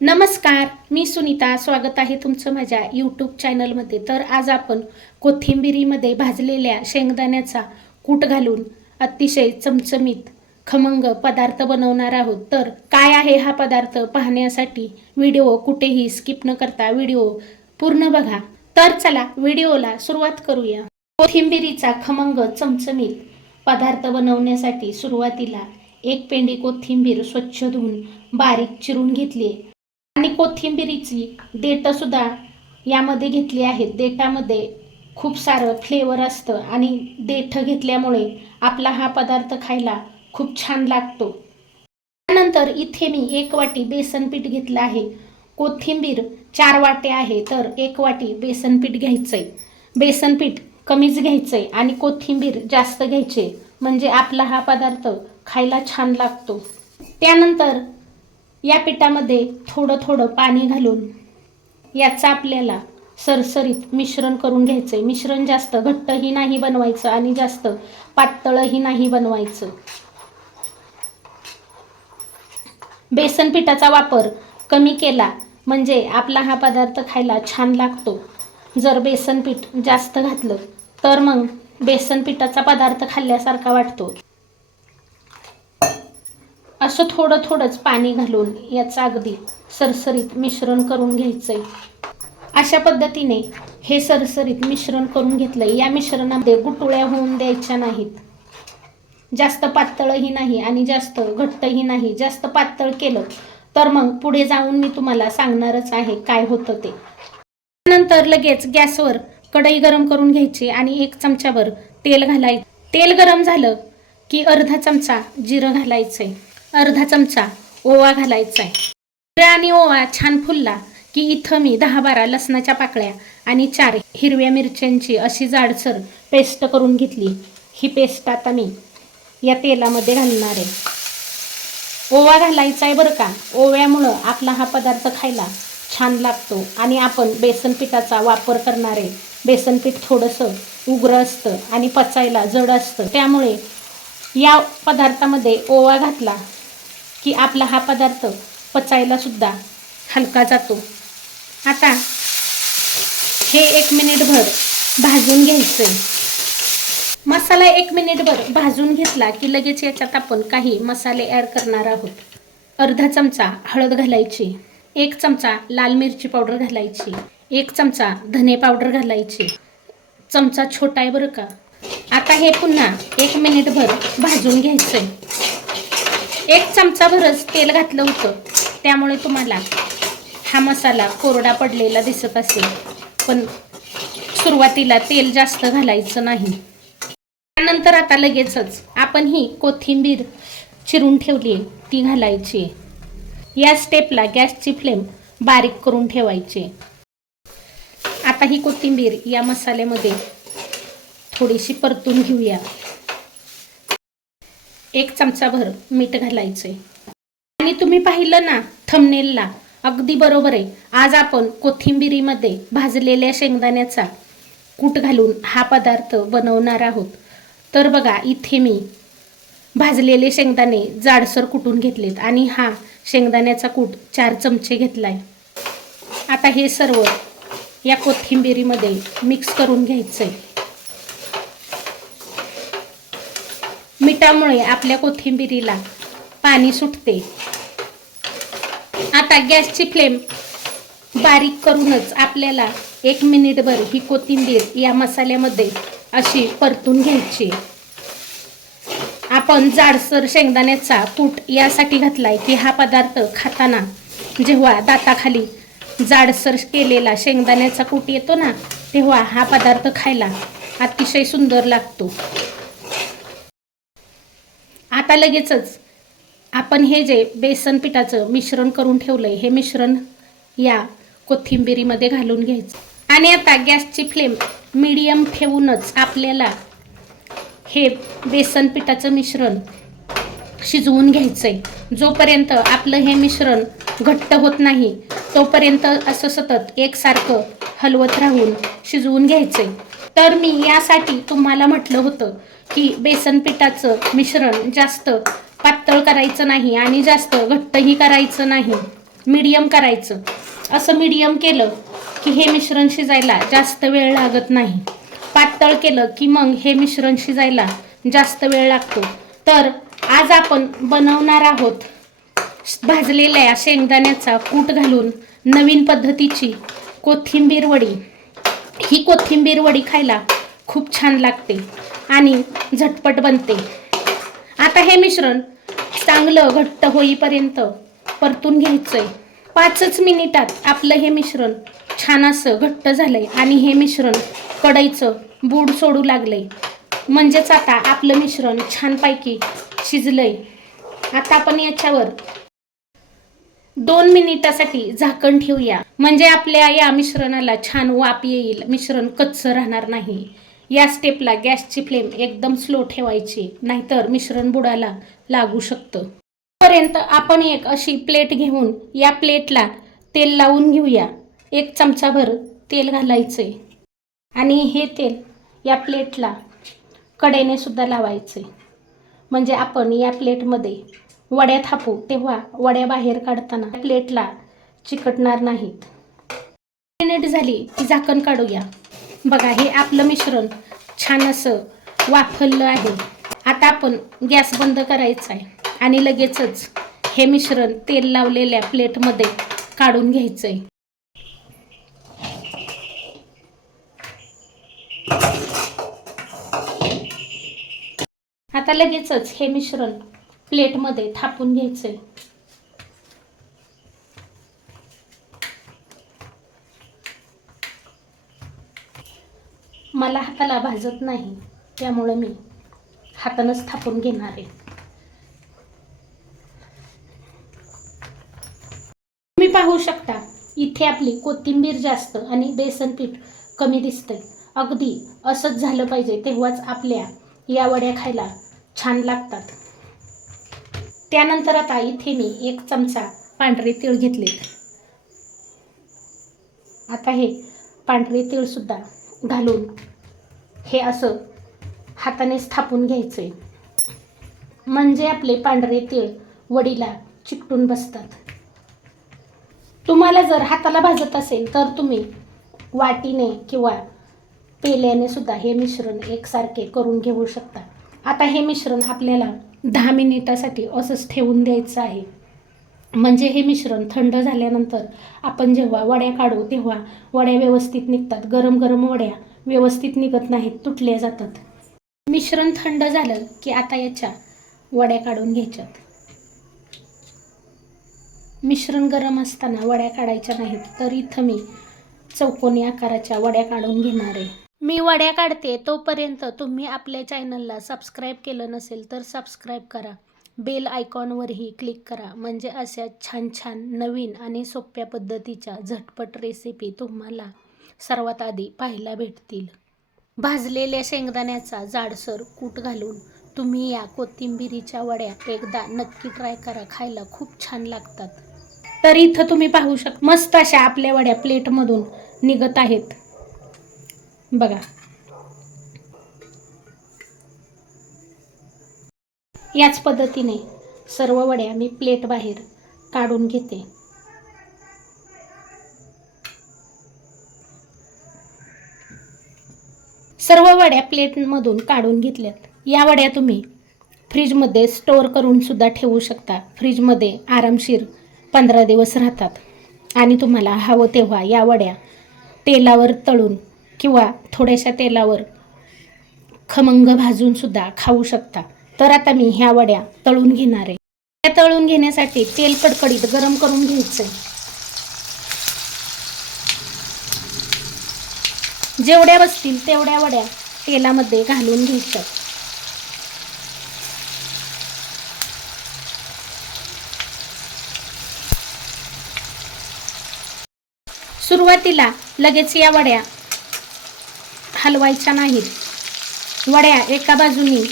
नमस्कार मी सुनीता. स्वागत आहे तुमचं माझ्या यूट्यूब चॅनलमध्ये तर आज आपण कोथिंबिरीमध्ये भाजलेल्या शेंगदाण्याचा कूट घालून अतिशय चमचमीत खमंग पदार्थ बनवणार आहोत. तर काय आहे हा पदार्थ पाहण्यासाठी व्हिडिओ कुठेही स्किप न करता व्हिडिओ पूर्ण बघा. तर चला व्हिडिओला सुरुवात करूया. कोथिंबिरीचा खमंग चमचमीत पदार्थ बनवण्यासाठी सुरुवातीला एक पेंडी कोथिंबीर स्वच्छ धुवून बारीक चिरून घेतली. आणि कोथिंबिरीची देठं सुद्धा यामध्ये घेतली आहेत. देठामध्ये खूप सारं फ्लेवर असतं आणि देठं घेतल्यामुळे आपला हा पदार्थ खायला खूप छान लागतो. त्यानंतर इथे मी एक वाटी बेसन पीठ घेतलं आहे. कोथिंबीर चार वाटे आहे तर एक वाटी बेसन पीठ आहे बेसन पीठ कमीच आहे आणि कोथिंबीर जास्त घ्यायचे म्हणजे आपला हा पदार्थ खायला छान लागतो. त्यानंतर या पिठामध्ये थोडं थोडं पाणी घालून याचं आपल्याला सरसरीत मिश्रण करून घ्यायचंय. मिश्रण जास्त घट्टही नाही बनवायचं आणि जास्त पातळही नाही बनवायचं. बेसन पिठाचा वापर कमी केला म्हणजे आपला हा पदार्थ खायला छान लागतो. जर बेसन पीठ जास्त घातलं तर मग बेसन पिठाचा पदार्थ खाल्ल्यासारखा वाटतो. असं थोडं थोडंच पाणी घालून याचं अगदी सरसरीत मिश्रण करून घ्यायचं आहे अशा पद्धतीने हे सरसरीत मिश्रण करून घेतलं या मिश्रणामध्ये गुटुळ्या होऊन द्यायच्या नाहीत. जास्त पातळही नाही आणि जास्त घट्टही नाही. जास्त पातळ केलं तर मग पुढे जाऊन मी तुम्हाला सांगणारच आहे काय होतं ते. नंतर लगेच गॅसवर कढई गरम करून घ्यायची आणि एक चमच्यावर तेल घालायचं तेल गरम झालं की अर्धा चमचा जिरं घालायचं आहे अर्धा चमचा ओवा घालायचा आहे. जिरं आणि ओवा छान फुलला की इथं मी दहा बारा लसणाच्या पाकळ्या आणि चार हिरव्या मिरच्यांची अशी जाडसर पेस्ट करून घेतली. ही पेस्ट आता मी या तेलामध्ये घालणार आहे. ओवा घालायचा आहे बरं का. ओव्यामुळं आपला हा पदार्थ खायला छान लागतो आणि आपण बेसन पिठाचा वापर करणार आहे बेसन पीठ थोडंसं उग्र असतं आणि पचायला जड असतं. त्यामुळे या पदार्थामध्ये ओवा घातला की आपला हा पदार्थ पचायला सुद्धा हलका जातो. आता हे एक मिनिटभर भाजून घ्यायचंय. मसाला एक मिनिटभर भाजून घेतला की लगेच याच्यात आपण काही मसाले ॲड करणार आहोत. अर्धा चमचा हळद घालायची एक चमचा लाल मिरची पावडर घालायची एक चमचा धने पावडर घालायची. चमचा छोटा आहे बरं का? आता हे पुन्हा एक मिनिटभर भाजून घ्यायचं आहे एक चमचाभरच तेल घातलं होतं. त्यामुळे तुम्हाला हा मसाला कोरडा पडलेला दिसत असेल. पण सुरुवातीला तेल जास्त घालायचं नाही. त्यानंतर आता लगेचच आपण ही कोथिंबीर चिरून ठेवली आहे. ती घालायची आहे. या स्टेपला गॅसची फ्लेम बारीक करून ठेवायची आता ही कोथिंबीर या मसाल्यामध्ये थोडीशी परतून घेऊया. एक चमचाभर मीठ घालायचंय. आणि तुम्ही पाहिलं ना थमनेलला अगदी बरोबर आहे. आज आपण कोथिंबिरीमध्ये भाजलेल्या शेंगदाण्याचा कूट घालून हा पदार्थ बनवणार आहोत. तर बघा इथे मी भाजलेले शेंगदाणे जाडसर कुटून घेतलेत आणि हा शेंगदाण्याचा कूट चार चमचे घेतलाय. आता हे सर्व या कोथिंबिरीमध्ये मिक्स करून घ्यायचं आहे मिठामुळे आपल्या कोथिंबिरीला पाणी सुटते. आता गॅसची फ्लेम बारीक करूनच आपल्याला एक मिनिटभर ही कोथिंबीर या मसाल्यामध्ये अशी परतून घ्यायची. आपण जाडसर शेंगदाण्याचा कूट यासाठी घातलाय की हा पदार्थ खाताना जेव्हा दाताखाली जाडसर केलेला शेंगदाण्याचा कूट येतो ना तेव्हा हा पदार्थ खायला अतिशय सुंदर लागतो. आता लगेचच आपण हे जे बेसन पिठाचं मिश्रण करून ठेवलंय हे मिश्रण या कोथिंबिरीमध्ये घालून घ्यायचं. आणि आता गॅसची फ्लेम मीडियम ठेवूनच आपल्याला हे बेसन पिठाचं मिश्रण शिजवून घ्यायचंय. जोपर्यंत आपलं हे मिश्रण घट्ट होत नाही तोपर्यंत असं सतत एकसारखं हलवत राहून शिजवून घ्यायचंय. तर मी यासाठी तुम्हाला म्हटलं होतं की बेसन पिठाचं मिश्रण जास्त पातळ करायचं नाही आणि जास्त घट्टही करायचं नाही. मीडियम करायचं. असं मीडियम केलं की हे मिश्रण शिजायला जास्त वेळ लागत नाही. पातळ केलं की मग हे मिश्रण शिजायला जास्त वेळ लागतो. तर आज आपण बनवणार आहोत भाजलेल्या शेंगदाण्याचा कूट घालून नवीन पद्धतीची कोथिंबीर वडी. ही कोथिंबीर वडी खायला खूप छान लागते. आणि झटपट बनते. आता हे मिश्रण चांगलं घट्ट होईपर्यंत परतून घ्यायचंय. पाचच मिनिटात आपलं हे मिश्रण छान असं घट्ट झालंय आणि हे मिश्रण कढईचं बूड सोडू लागलंय. म्हणजेच आता आपलं मिश्रण छानपैकी शिजलंय. आता आपण याच्यावर दोन मिनिटासाठी झाकण ठेवूया. म्हणजे आपल्या या मिश्रणाला छान वाप येईल. मिश्रण कच्चं राहणार नाही. या स्टेपला गॅसची फ्लेम एकदम स्लो ठेवायची नाहीतर मिश्रण बुडाला लागू शकतं. पर्यंत आपण एक अशी प्लेट घेऊन या प्लेटला तेल लावून घेऊया. एक चमचाभर तेल घालायचे आणि हे तेल या प्लेटला कडेने सुद्धा लावायचे म्हणजे आपण या प्लेटमध्ये वड्या थापू तेव्हा वड्या बाहेर काढताना प्लेटला चिकटणार नाहीत. मिनिट झाली की झाकण काढूया. बघा हे आपलं मिश्रण छान असं वाफरलं आहे. आता आपण गॅस बंद करायचा आहे. आणि लगेचच हे मिश्रण तेल लावलेल्या प्लेटमध्ये काढून घ्यायचं आहे आता लगेचच हे मिश्रण प्लेटमध्ये थापून घ्यायचं आहे मला हाताला भाजत नाही त्यामुळं मी हातानंच थापून घेणार आहे. तुम्ही पाहू शकता इथे आपली कोथिंबीर जास्त आणि बेसन पीठ कमी दिसतंय. अगदी असंच झालं पाहिजे तेव्हाच आपल्या या वड्या खायला छान लागतात. त्यानंतर आता इथे मी एक चमचा पांढरे तीळ घेतलेत. आता हे पांढरे तीळसुद्धा घालून हे असं हाताने स्थापून घ्यायचे म्हणजे आपले पांढरे तीळ वडीला चिकटून बसतात. तुम्हाला जर हाताला भाजत असेल तर तुम्ही वाटीने किंवा पेल्याने सुद्धा हे मिश्रण एकसारखे करून घेऊ शकता. आता हे मिश्रण आपल्याला दहा मिनिटासाठी असंच ठेवून द्यायचं आहे. म्हणजे हे मिश्रण थंड झाल्यानंतर आपण जेव्हा वड्या काढू तेव्हा वड्या व्यवस्थित निघतात. गरम गरम वड्या व्यवस्थित निघत नाहीत तुटल्या जातात. मिश्रण थंड झालं की आता याच्या वड्या काढून घ्यायच्यात. मिश्रण गरम असताना वड्या काढायच्या नाहीत तर इथं मी चौकोनी आकाराच्या वड्या काढून घेणार आहे. मी वड्या काढते तोपर्यंत तुम्ही आपल्या चॅनलला सबस्क्राईब केलं नसेल तर सबस्क्राईब करा. बेल आयकॉनवरही क्लिक करा. म्हणजे अशा छान छान नवीन आणि सोप्या पद्धतीच्या झटपट रेसिपी तुम्हाला सर्वात आधी पाहायला भेटतील. भाजलेल्या शेंगदाण्याचा जाडसर कूट घालून तुम्ही या कोथिंबिरीच्या वड्या एकदा नक्की ट्राय करा. खायला खूप छान लागतात. तर इथं तुम्ही पाहू शकता मस्त अशा आपल्या वड्या प्लेटमधून निघत आहेत. बघा. याच पद्धतीने सर्व वड्या मी प्लेट बाहेर काढून घेते. सर्व वड्या प्लेटमधून काढून घेतल्यात. या वड्या तुम्ही फ्रीजमध्ये स्टोअर करून सुद्धा ठेवू शकता. फ्रीजमध्ये आरामशीर पंधरा दिवस राहतात. आणि तुम्हाला हवं तेव्हा या वड्या तेलावर तळून किंवा थोड्याशा तेलावर खमंग भाजून सुद्धा खाऊ शकता. तर आता मी ह्या वड्या तळून घेणार आहे. त्या तळून घेण्यासाठी तेल कडकडीत गरम करून घ्यायचं जेवढ्या बसतील तेवढ्या वड्या तेलामध्ये घालून घ्यायच्या सुरुवातीला लगेच या वड्या हलवायच्या नाहीत. वड्या एका बाजूनी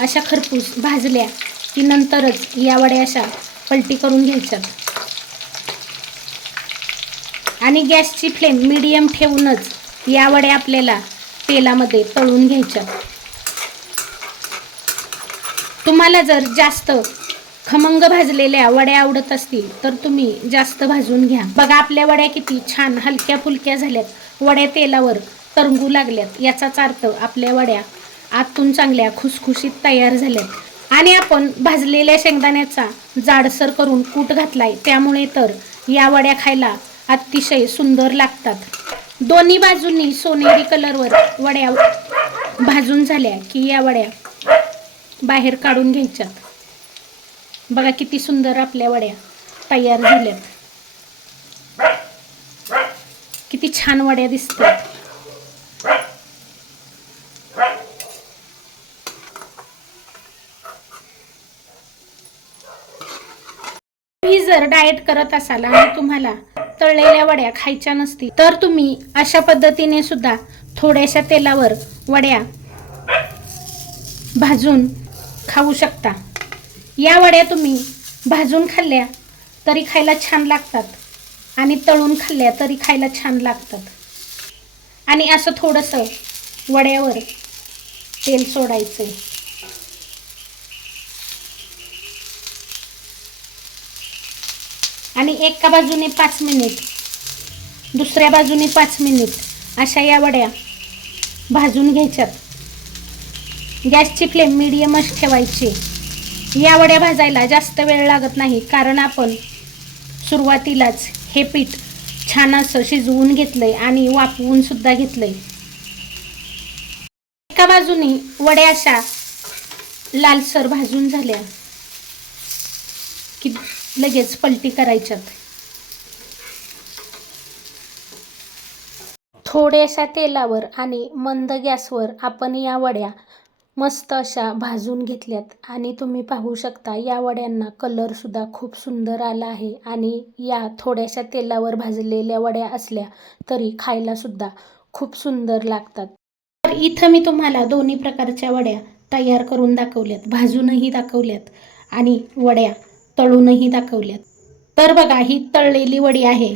अशा खरपूस भाजल्या की नंतरच या वड्या अशा पलटी करून घ्यायच्यात आणि गॅसची फ्लेम मीडियम ठेवूनच या वड्या आपल्याला तेलामध्ये तळून घ्यायच्या. तुम्हाला जर जास्त खमंग भाजलेल्या वड्या आवडत असतील तर तुम्ही जास्त भाजून घ्या. बघा आपल्या वड्या किती छान हलक्या फुलक्या झाल्यात. वड्या तेलावर तरंगू लागल्यात. याचाच अर्थ आपल्या वड्या आतून चांगल्या खुसखुशीत तयार झाल्यात. आणि आपण भाजलेल्या शेंगदाण्याचा जाडसर करून कूट घातलाय त्यामुळे तर या वड्या खायला अतिशय सुंदर लागतात. दोन्ही बाजूंनी सोनेरी कलरवर वड्या भाजून झाल्या की या वड्या बाहेर काढून घ्यायच्यात. बघा किती सुंदर आपल्या वड्या तयार झाल्यात. किती छान वड्या दिसतात तुम्ही जर डाएट करत असाल आणि तुम्हाला तळलेल्या वड्या खायच्या नसतील तर तुम्ही अशा पद्धतीने सुद्धा थोड्याशा तेलावर वड्या भाजून खाऊ शकता. या वड्या तुम्ही भाजून खाल्ल्या तरी खायला छान लागतात आणि तळून खाल्ल्या तरी खायला छान लागतात. आणि असं थोडंसं वड्यावर तेल सोडायचं आणि एका बाजूने पाच मिनिट दुसऱ्या बाजूने पाच मिनिट अशा या वड्या भाजून घ्यायच्यात. गॅसची फ्लेम मिडियमच ठेवायची. या वड्या भाजायला जास्त वेळ लागत नाही कारण आपण सुरुवातीलाच हे पीठ छान असं शिजवून घेतलं आहे आणि वाफवून सुद्धा आहे एका बाजूने वड्या अशा लालसर भाजून झाल्या. की लगेच पलटी करायच्यात. थोड्याशा तेलावर आणि मंद गॅसवर आपण या वड्या मस्त अशा भाजून घेतल्यात. आणि तुम्ही पाहू शकता या वड्यांना कलरसुद्धा खूप सुंदर आला आहे. आणि या थोड्याशा तेलावर भाजलेल्या वड्या असल्या तरी खायलासुद्धा खूप सुंदर लागतात. तर इथं मी तुम्हाला दोन्ही प्रकारच्या वड्या तयार करून दाखवल्यात भाजूनही दाखवल्यात. आणि वड्या तळूनही दाखवल्यात. तर बघा ही तळलेली वडी आहे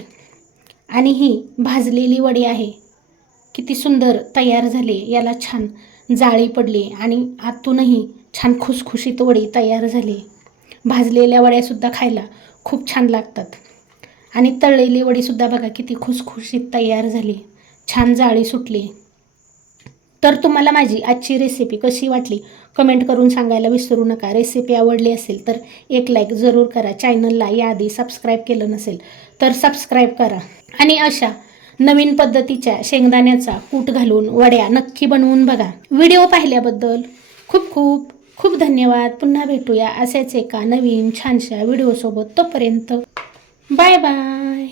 आणि ही भाजलेली वडी आहे. किती सुंदर तयार झाली याला छान जाळी पडली आणि आतूनही छान खुसखुशीत वडी तयार झाली. भाजलेल्या वड्यासुद्धा खायला खूप छान लागतात. आणि तळलेली वडीसुद्धा बघा किती खुसखुशीत तयार झाली. छान जाळी सुटली. तर तुम्हाला माझी आजची रेसिपी कशी वाटली? कमेंट करून सांगायला विसरू नका. रेसिपी आवडली असेल तर एक लाईक जरूर करा. चॅनलला याआधी सबस्क्राईब केलं नसेल तर सबस्क्राईब करा. आणि अशा नवीन पद्धतीच्या शेंगदाण्याचा कूट घालून वड्या नक्की बनवून बघा. व्हिडिओ पाहिल्याबद्दल खूप खूप खूप धन्यवाद. पुन्हा भेटूया असेच एका नवीन छानशा व्हिडिओसोबत तोपर्यंत. Bye bye